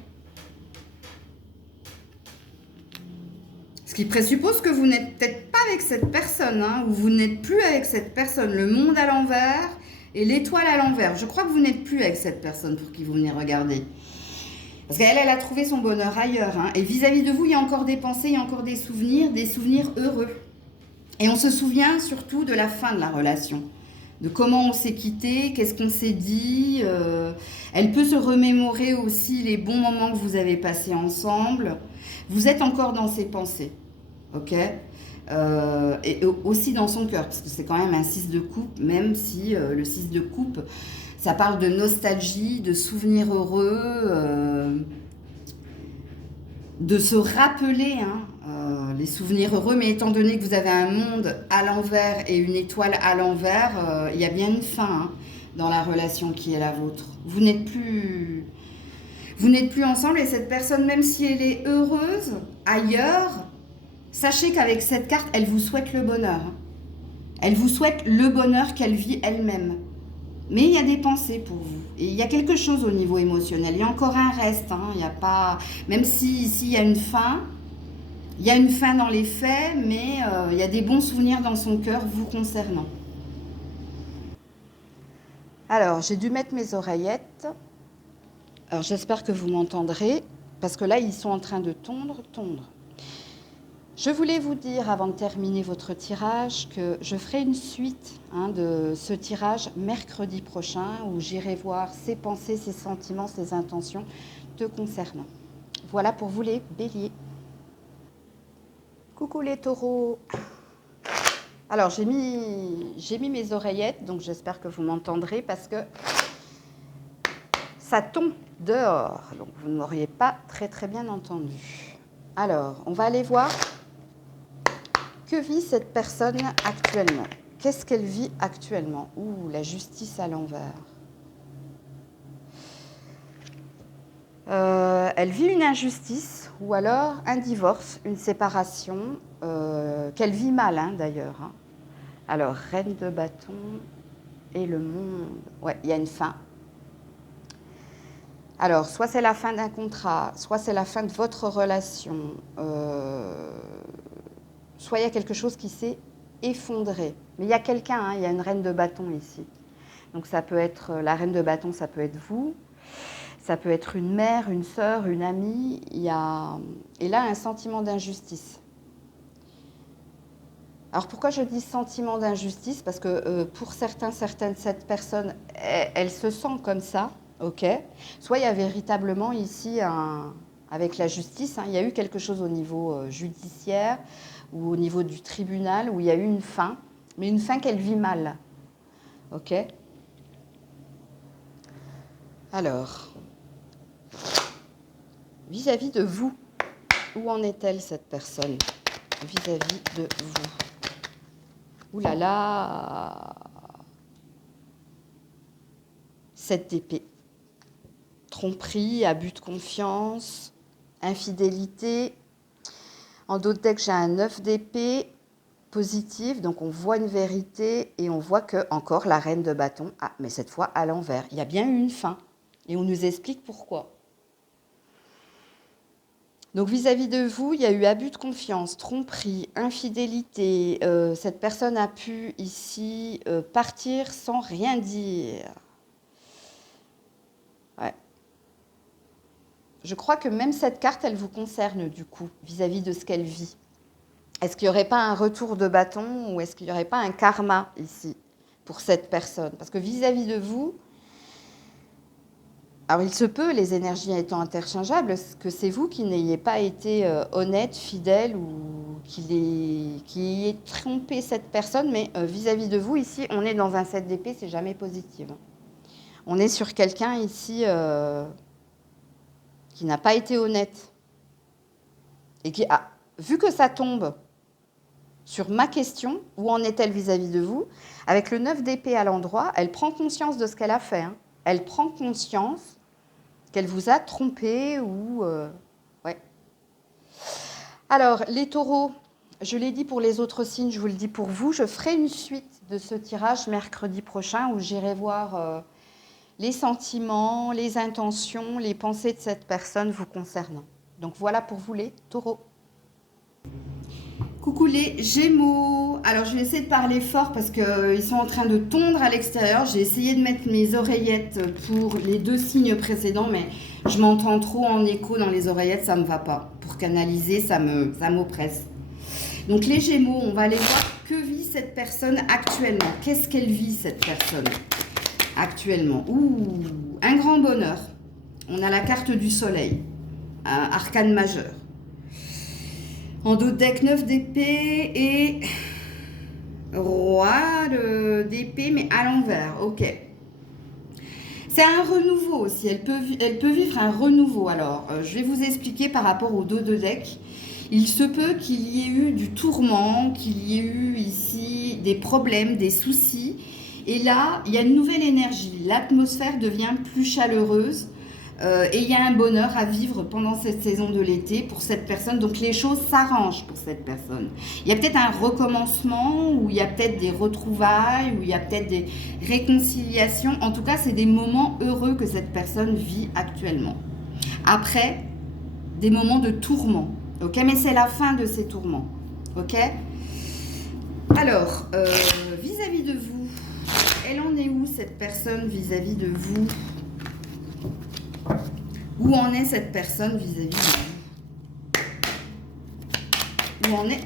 Ce qui présuppose que vous n'êtes peut-être pas avec cette personne, hein, ou vous n'êtes plus avec cette personne. Le monde à l'envers et l'étoile à l'envers. Je crois que vous n'êtes plus avec cette personne pour qui vous venez regarder. Parce qu'elle, elle a trouvé son bonheur ailleurs. Hein. Et vis-à-vis de vous, il y a encore des pensées, il y a encore des souvenirs heureux. Et on se souvient surtout de la fin de la relation. De comment on s'est quitté, qu'est-ce qu'on s'est dit. Elle peut se remémorer aussi les bons moments que vous avez passés ensemble. Vous êtes encore dans ses pensées. Ok et aussi dans son cœur, parce que c'est quand même un 6 de coupe, même si le 6 de coupe, ça parle de nostalgie, de souvenirs heureux, de se rappeler les souvenirs heureux, mais étant donné que vous avez un monde à l'envers et une étoile à l'envers, il y a bien une fin dans la relation qui est la vôtre. Vous n'êtes plus ensemble et cette personne, même si elle est heureuse ailleurs, sachez qu'avec cette carte, elle vous souhaite le bonheur. Elle vous souhaite le bonheur qu'elle vit elle-même. Mais il y a des pensées pour vous. Et il y a quelque chose au niveau émotionnel. Il y a encore un reste. Hein. Il y a pas... Même si ici, il y a une fin, il y a une fin dans les faits, mais il y a des bons souvenirs dans son cœur vous concernant. Alors, j'ai dû mettre mes oreillettes. Alors, j'espère que vous m'entendrez, parce que là, ils sont en train de tondre. Je voulais vous dire, avant de terminer votre tirage, que je ferai une suite de ce tirage mercredi prochain, où j'irai voir ses pensées, ses sentiments, ses intentions te concernant. Voilà pour vous les béliers. Coucou les taureaux. Alors, j'ai mis mes oreillettes, donc j'espère que vous m'entendrez, parce que ça tombe dehors, donc vous ne m'auriez pas très très bien entendu. Alors, on va aller voir que vit cette personne actuellement. Qu'est-ce qu'elle vit actuellement? Ouh, la justice à l'envers. Elle vit une injustice ou alors un divorce, une séparation, qu'elle vit mal d'ailleurs. Hein. Alors, reine de bâton et le monde. Ouais, il y a une fin. Alors, soit c'est la fin d'un contrat, soit c'est la fin de votre relation, soit il y a quelque chose qui s'est effondré. Mais il y a quelqu'un, il y a une reine de bâton ici. Donc ça peut être, la reine de bâton, ça peut être vous, ça peut être une mère, une sœur, une amie. Et là, un sentiment d'injustice. Alors pourquoi je dis sentiment d'injustice? Parce que pour certaines, cette personne, elle se sent comme ça, ok. Soit il y a véritablement ici, avec la justice, il y a eu quelque chose au niveau judiciaire ou au niveau du tribunal où il y a eu une fin, mais une fin qu'elle vit mal, ok. Alors, vis-à-vis de vous, où en est-elle cette personne vis-à-vis de vous? Ouh là là, 7 d'épée. Tromperie, abus de confiance, infidélité. En d'autres decks, j'ai un 9 d'épée positif. Donc, on voit une vérité et on voit que, encore, la reine de bâton. Ah, mais cette fois, à l'envers. Il y a bien eu une fin. Et on nous explique pourquoi. Donc, vis-à-vis de vous, il y a eu abus de confiance, tromperie, infidélité. Cette personne a pu, ici, partir sans rien dire. Ouais. Je crois que même cette carte, elle vous concerne, du coup, vis-à-vis de ce qu'elle vit. Est-ce qu'il n'y aurait pas un retour de bâton ou est-ce qu'il n'y aurait pas un karma, ici, pour cette personne. Parce que vis-à-vis de vous, alors il se peut, les énergies étant interchangeables, que c'est vous qui n'ayez pas été honnête, fidèle ou qui ayez trompé cette personne, mais vis-à-vis de vous, ici, on est dans un 7 d'épée, c'est jamais positif. On est sur quelqu'un ici qui n'a pas été honnête et qui a, vu que ça tombe sur ma question, où en est-elle vis-à-vis de vous? Avec le 9 d'épée à l'endroit, elle prend conscience de ce qu'elle a fait. Hein. Elle prend conscience qu'elle vous a trompé ou... ouais. Alors, les taureaux, je l'ai dit pour les autres signes, je vous le dis pour vous. Je ferai une suite de ce tirage mercredi prochain où j'irai voir les sentiments, les intentions, les pensées de cette personne vous concernant. Donc voilà pour vous les taureaux. Coucou les Gémeaux. Alors je vais essayer de parler fort parce qu'ils sont en train de tondre à l'extérieur. J'ai essayé de mettre mes oreillettes pour les 2 signes précédents, mais je m'entends trop en écho dans les oreillettes, ça ne me va pas. Pour canaliser, ça m'oppresse. Donc les Gémeaux, on va aller voir que vit cette personne actuellement. Qu'est-ce qu'elle vit cette personne actuellement? Ouh, un grand bonheur. On a la carte du soleil, arcane majeur. En dos de deck, 9 d'épée et roi d'épée, mais à l'envers. Ok. C'est un renouveau aussi. Elle peut vivre un renouveau. Alors, je vais vous expliquer par rapport au dos de deck. Il se peut qu'il y ait eu du tourment, qu'il y ait eu ici des problèmes, des soucis. Et là, il y a une nouvelle énergie. L'atmosphère devient plus chaleureuse. Et il y a un bonheur à vivre pendant cette saison de l'été pour cette personne. Donc les choses s'arrangent pour cette personne. Il y a peut-être un recommencement, ou il y a peut-être des retrouvailles, ou il y a peut-être des réconciliations. En tout cas, c'est des moments heureux que cette personne vit actuellement. Après, des moments de tourment. Ok, mais c'est la fin de ces tourments. Ok. Alors, vis-à-vis de vous, elle en est où cette personne vis-à-vis de vous? Où en est cette personne vis-à-vis de vous? Où en est?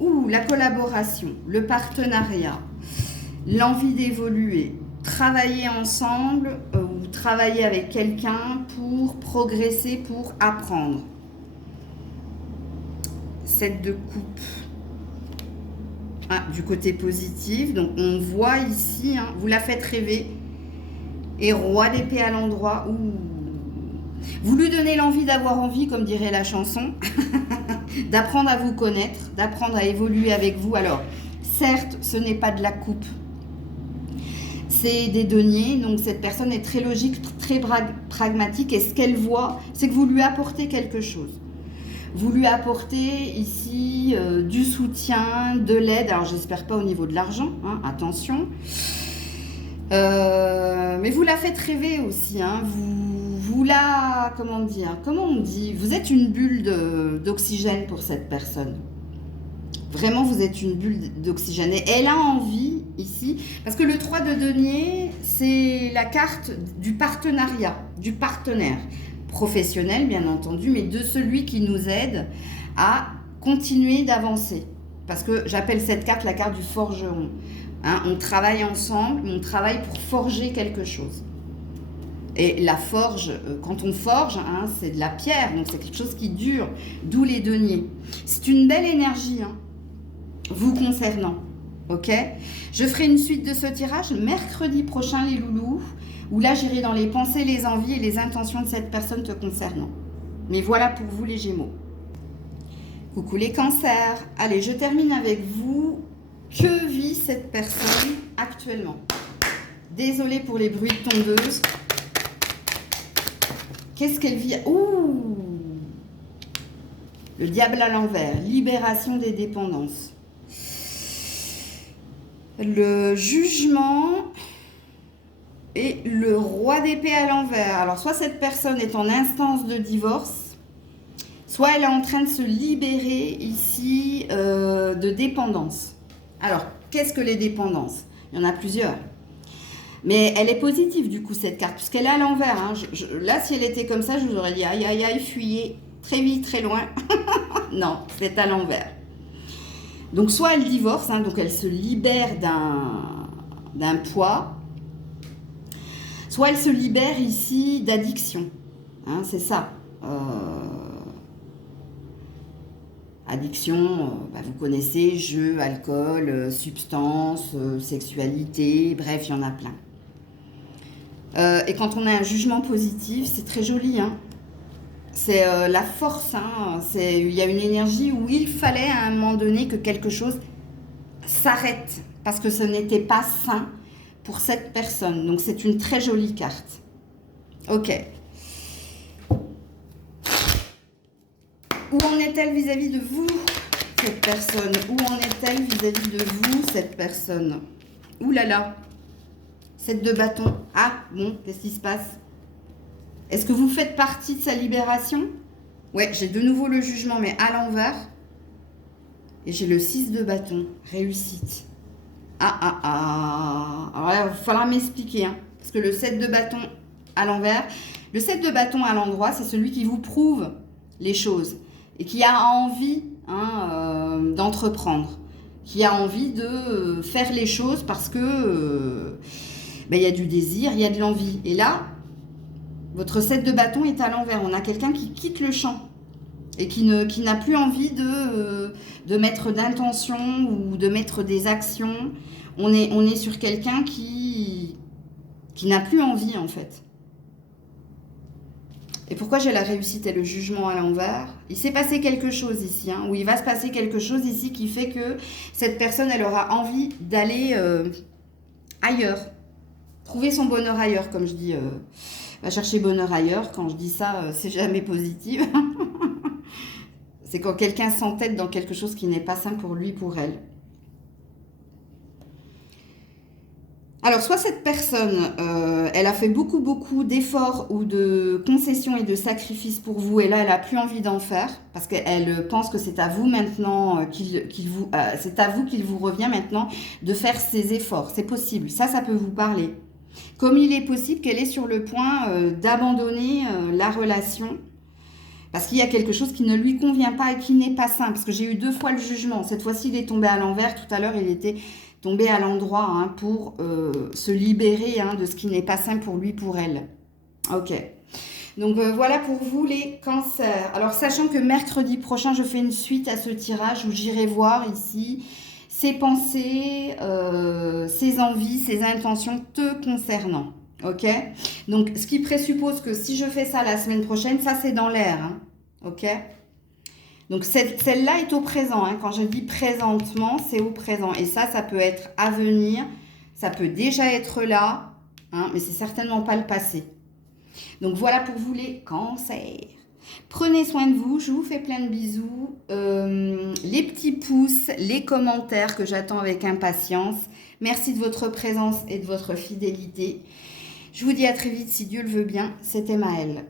Ouh, la collaboration, le partenariat, l'envie d'évoluer, travailler ensemble ou travailler avec quelqu'un pour progresser, pour apprendre. 7 de coupe. Ah, du côté positif, donc on voit ici, hein, vous la faites rêver. Et roi d'épée à l'endroit. Ouh. Vous lui donnez l'envie d'avoir envie, comme dirait la chanson, d'apprendre à vous connaître, d'apprendre à évoluer avec vous. Alors, certes, ce n'est pas de la coupe, c'est des deniers, donc cette personne est très logique, très pragmatique, et ce qu'elle voit, c'est que vous lui apportez quelque chose. Vous lui apportez ici du soutien, de l'aide, alors j'espère pas au niveau de l'argent, hein, attention. Mais vous la faites rêver aussi, hein. Vous la, comment dire, comment on dit, vous êtes une bulle d'oxygène pour cette personne. Vraiment, vous êtes une bulle d'oxygène. Et elle a envie ici, parce que le 3 de denier, c'est la carte du partenariat, du partenaire professionnel, bien entendu, mais de celui qui nous aide à continuer d'avancer. Parce que j'appelle cette carte la carte du forgeron. Hein, on travaille ensemble, on travaille pour forger quelque chose. Et la forge, quand on forge, hein, c'est de la pierre, donc c'est quelque chose qui dure, d'où les deniers. C'est une belle énergie, hein, vous concernant, ok? Je ferai une suite de ce tirage mercredi prochain, les loulous, où là j'irai dans les pensées, les envies et les intentions de cette personne te concernant. Mais voilà pour vous les Gémeaux. Coucou les cancers. Allez, je termine avec vous. Que vit cette personne actuellement? Désolée pour les bruits de tondeuse. Qu'est-ce qu'elle vit? Ouh! Le diable à l'envers. Libération des dépendances. Le jugement et le roi d'épée à l'envers. Alors, soit cette personne est en instance de divorce, soit elle est en train de se libérer ici de dépendance. Alors, qu'est-ce que les dépendances? Il y en a plusieurs. Mais elle est positive, du coup, cette carte, puisqu'elle est à l'envers. Hein. Là, si elle était comme ça, je vous aurais dit, aïe, aïe, aïe, fuyez, très vite, très loin. Non, c'est à l'envers. Donc, soit elle divorce, hein, donc elle se libère d'un poids, soit elle se libère ici d'addiction. Hein, c'est ça. Addiction, vous connaissez, jeu, alcool, substance, sexualité, bref, il y en a plein. Et quand on a un jugement positif, c'est très joli, hein. C'est la force, hein. Il y a une énergie où il fallait à un moment donné que quelque chose s'arrête parce que ce n'était pas sain pour cette personne. Donc c'est une très jolie carte. Ok. Où en est-elle vis-à-vis de vous, cette personne? Où en est-elle vis-à-vis de vous, cette personne? Ouh là là. 7 de bâton. Ah, bon, qu'est-ce qui se passe? Est-ce que vous faites partie de sa libération? Ouais, j'ai de nouveau le jugement, mais à l'envers. Et j'ai le 6 de bâton. Réussite. Alors là, il va falloir m'expliquer, hein, parce que le 7 de bâton à l'envers, le 7 de bâton à l'endroit, c'est celui qui vous prouve les choses et qui a envie d'entreprendre, qui a envie de faire les choses parce que il y a du désir, il y a de l'envie. Et là, votre 7 de bâton est à l'envers. On a quelqu'un qui quitte le champ et qui n'a plus envie de mettre d'intention ou de mettre des actions. On est sur quelqu'un qui n'a plus envie, en fait. Et pourquoi j'ai la réussite et le jugement à l'envers? Il s'est passé quelque chose ici, hein, ou il va se passer quelque chose ici qui fait que cette personne, elle aura envie d'aller ailleurs. Trouver son bonheur ailleurs, comme je dis. Va chercher bonheur ailleurs. Quand je dis ça, c'est jamais positif. C'est quand quelqu'un s'entête dans quelque chose qui n'est pas sain pour lui, pour elle. Alors, soit cette personne, elle a fait beaucoup d'efforts ou de concessions et de sacrifices pour vous, et là, elle n'a plus envie d'en faire, parce qu'elle pense que c'est à vous maintenant c'est à vous qu'il vous revient maintenant de faire ces efforts. C'est possible, ça peut vous parler. Comme il est possible qu'elle est sur le point d'abandonner la relation, parce qu'il y a quelque chose qui ne lui convient pas et qui n'est pas sain, parce que j'ai eu 2 fois le jugement. Cette fois-ci, il est tombé à l'envers. Tout à l'heure, il était tombé à l'endroit, hein, pour se libérer, hein, de ce qui n'est pas sain pour lui, pour elle. Ok. Donc voilà pour vous les cancers. Alors sachant que mercredi prochain, je fais une suite à ce tirage où j'irai voir ici ses pensées, ses envies, ses intentions te concernant. Ok? Donc ce qui présuppose que si je fais ça la semaine prochaine, ça c'est dans l'air. Hein, ok? Donc celle-là est au présent, hein. Quand je dis présentement, c'est au présent. Et ça peut être à venir, ça peut déjà être là, hein, mais c'est certainement pas le passé. Donc voilà pour vous les cancers. Prenez soin de vous, je vous fais plein de bisous. Les petits pouces, les commentaires que j'attends avec impatience. Merci de votre présence et de votre fidélité. Je vous dis à très vite si Dieu le veut bien. C'était Maëlle.